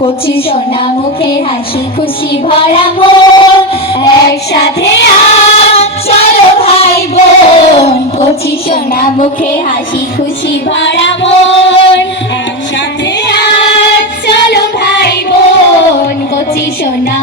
কচি সোনা মুখে হাসি খুশি ভরা মন, একসাথে আজ চলো ভাই বোন। কচি সোনা মুখে হাসি খুশি ভরা মন, একসাথে আজ চলো ভাই বোন। কচি সোনা